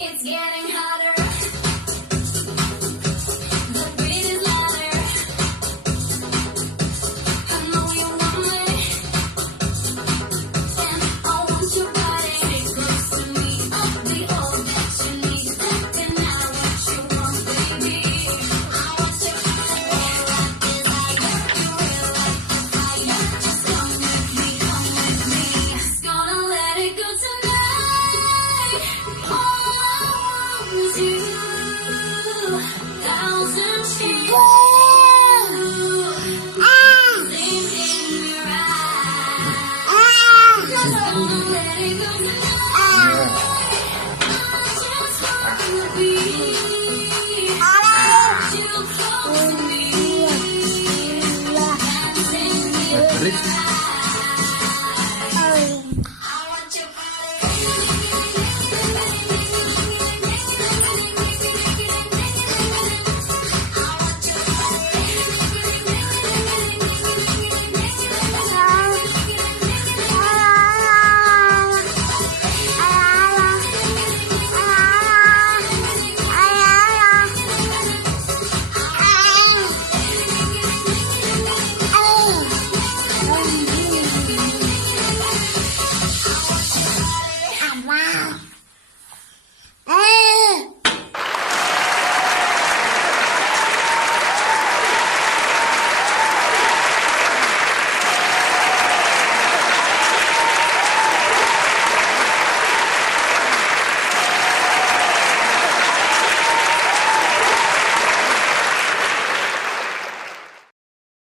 It's getting hotter. The beat is louder. I know you want me, and I want your body. Stay close to me. I'll be all that you need. Acting out what you want, baby. I want your body. Like desire. You will like the fire. Just come with me, come with me. Just gonna let it go tonight. All I want is you. Thousand shades. Same in your eyes. Just gonna let it go tonight. I just wanna be. You close to me. Dancing in your Rich. eyes. I want your Wow.